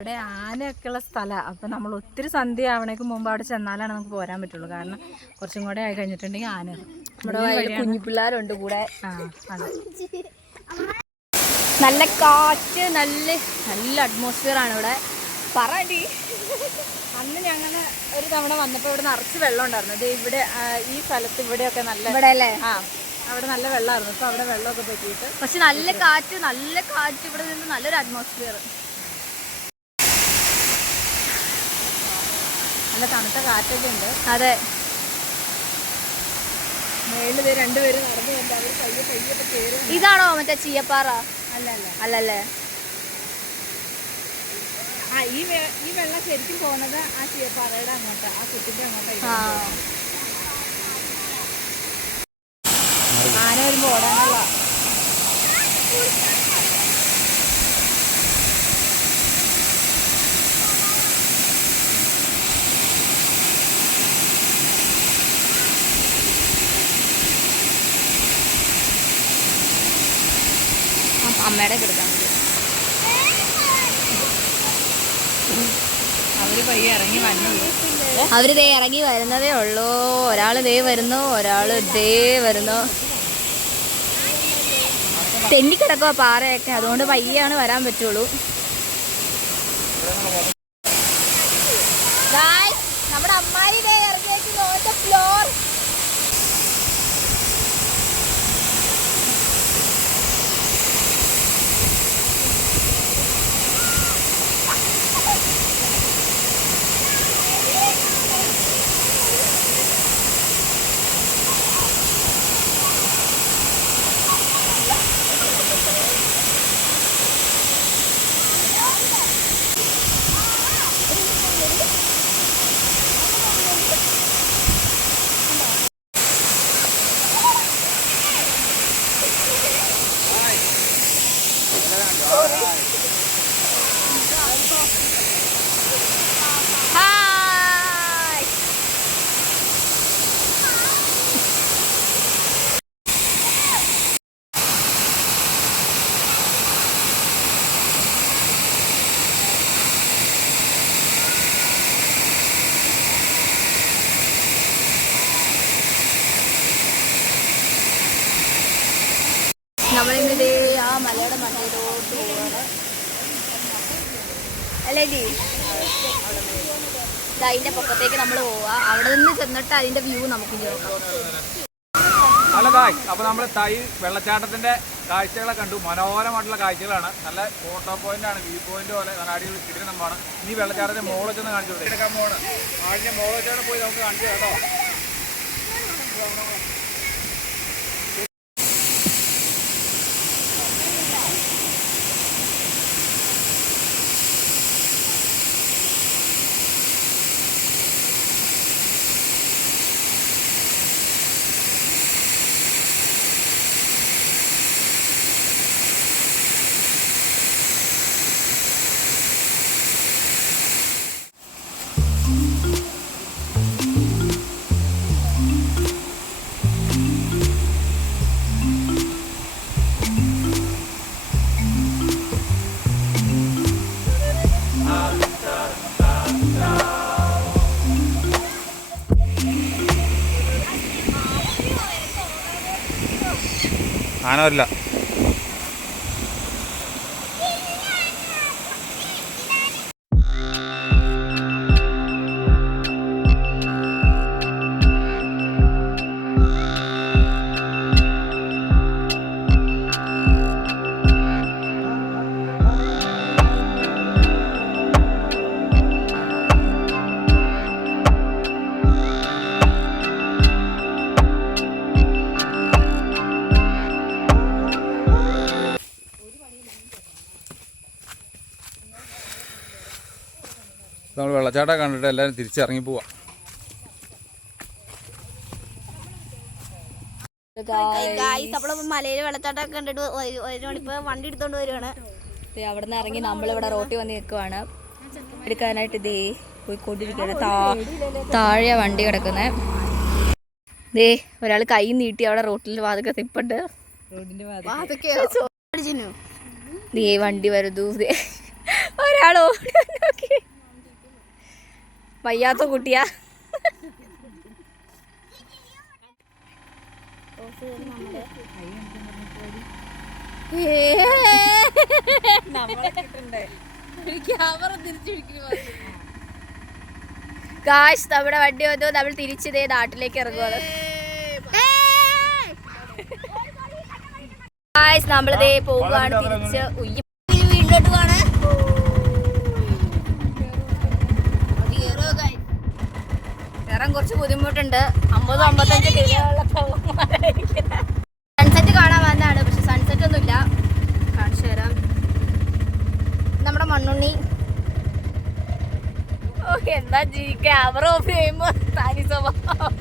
ഇവിടെ ആനയൊക്കെ ഉള്ള സ്ഥലമാണ് അപ്പം നമ്മൾ ഒത്തിരി സന്ധ്യ ആവണേക്ക് മുമ്പ് അവിടെ ചെന്നാലാണ് നമുക്ക് പോരാൻ പറ്റുള്ളൂ. കാരണം കുറച്ചും കൂടെ ആയി കഴിഞ്ഞിട്ടുണ്ടെങ്കിൽ ആന. നമ്മുടെ കുഞ്ഞു പിള്ളേരുണ്ട് കൂടെ. ആ അതെ. നല്ല കാറ്റ് നല്ല നല്ല അറ്റ്മോസ്ഫിയർ ആണ് ഇവിടെ. പറയണ്ടി അന്ന് ഞങ്ങൾ ഒരു തവണ വന്നപ്പോൾ ഇവിടെ നിറച്ച് വെള്ളം ഉണ്ടായിരുന്നു. ഇത് ഇവിടെ ഈ സ്ഥലത്ത് ഇവിടെയൊക്കെ നല്ല ഇവിടെ അല്ലേ? ആ അവിടെ നല്ല വെള്ളമായിരുന്നു അപ്പോൾ അവിടെ വെള്ളമൊക്കെ പറ്റിയിട്ട് പക്ഷെ നല്ല കാറ്റ് നല്ല കാറ്റ് ഇവിടെ നിന്ന് നല്ലൊരു അറ്റ്മോസ്ഫിയർ നല്ല തണുത്ത കാറ്റൊക്കെ ഉണ്ട്. അതെ. മേളിൽ രണ്ടുപേരും നടന്നു അവർ പയ്യെ പയ്യെ ഒക്കെ ഇതാണോ മറ്റേ ചീയപ്പാറ? അല്ല അല്ല അല്ലല്ലേ. ആ ഈ ഈ വെള്ളം ശരിക്കും പോകുന്നത് ആ ചീയപ്പാറയുടെ അങ്ങോട്ടാ ആ കുട്ടിന്റെ ആ. അമ്മയുടെ കിടക്കാൻ മതി അവർ പയ്യെ ഇറങ്ങി വന്നുള്ളൂ അവർ ദേ ഇറങ്ങി വരുന്നതേ ഉള്ളൂ. ഒരാൾ ദേ വരുന്നു ഒരാൾ ദേ വരുന്നു. തെന്നിക്കിടക്കുക പാറയൊക്കെ. അതുകൊണ്ട് പയ്യാണ് വരാൻ പറ്റുള്ളൂ. നമ്മളിന്ന് ഇതേ ആ മലയുടെ മണ്ടയിലോട്ട് പോവാണ്. അല്ലേ ജി ദാ അതിന്റെ പൊക്കത്തേക്ക് നമ്മൾ പോവാ. അവിടെ നിന്ന് ചെന്നിട്ട് അതിന്റെ വ്യൂ നമുക്ക് നോക്കാം. ഹലോ ഗായ്സ് അപ്പോൾ നമ്മൾ തൈ വെള്ളച്ചാട്ടത്തിന്റെ കാഴ്ചകളെ കണ്ടു. മനോഹരമായിട്ടുള്ള കാഴ്ചകളാണ്. നല്ല ഫോട്ടോ പോയിന്റ് ആണ് വ്യൂ പോയിന്റ് പോലെ. നല്ല അടിപൊളി കിട്ടുന്ന സംഭവമാണ്. ഇനി വെള്ളച്ചാട്ടത്തിന്റെ മോളിൽ ചെന്ന് കാണിച്ചു കൊടുക്കാൻ എടുക്കാൻ പോണ് ആടിന്റെ മോളിൽ വെച്ചാണ് പോയി നമുക്ക് കാണിച്ചു കേട്ടോ. ആന നമ്മൾ വെള്ളച്ചാട്ടം കണ്ടിട്ട് എല്ലാവരും തിരിച്ചിറങ്ങി പോവാം. ഗായ്സ് നമ്മൾ മലയിൽ വെള്ളച്ചാട്ടമൊക്കെ കണ്ടിട്ട് മണിപ്പോ വണ്ടി എടുത്തോണ്ട് വരുവാണ്. അവിടെ നിന്ന് ഇറങ്ങി നമ്മളിവിടെ റോട്ടിൽ വന്ന് നിൽക്കുവാണ് എടുക്കാനായിട്ട് ദേ പോയിക്കൊണ്ടിരിക്കുകയാണ്. താ താഴെ വണ്ടി കിടക്കുന്നത് ദേ ഒരാൾ കൈ നീട്ടി അവിടെ റോട്ടിൽ വാതൊക്കെ തിപ്പണ്ട്. ദേ വണ്ടി വരുതു ദേ ഒരാൾ ഓടി നോക്കി. വയ്യാത്ത കുട്ടിയാ. കാശ് നമ്മുടെ വണ്ടി വന്നു. നമ്മൾ തിരിച്ചതേ നാട്ടിലേക്ക് ഇറങ്ങുവാണ്. കാശ് നമ്മളിതേ പോവുകയാണ്. തിരിച്ച് ഉയ്യ വീട്ടിലോട്ട് പോവാണ് കയറാൻ കുറച്ച് ബുദ്ധിമുട്ടുണ്ട്. അമ്പത് അമ്പത്തഞ്ച് സൺസെറ്റ് കാണാൻ വന്നതാണ് പക്ഷെ സൺസെറ്റ് ഒന്നുമില്ല. കാണിച്ചു തരാം. നമ്മുടെ മണ്ണുണ്ണി. ഓ എന്താ ജി ക്യാമറ ഓഫ് ചെയ്യുമ്പോ താനി സ്വഭാവം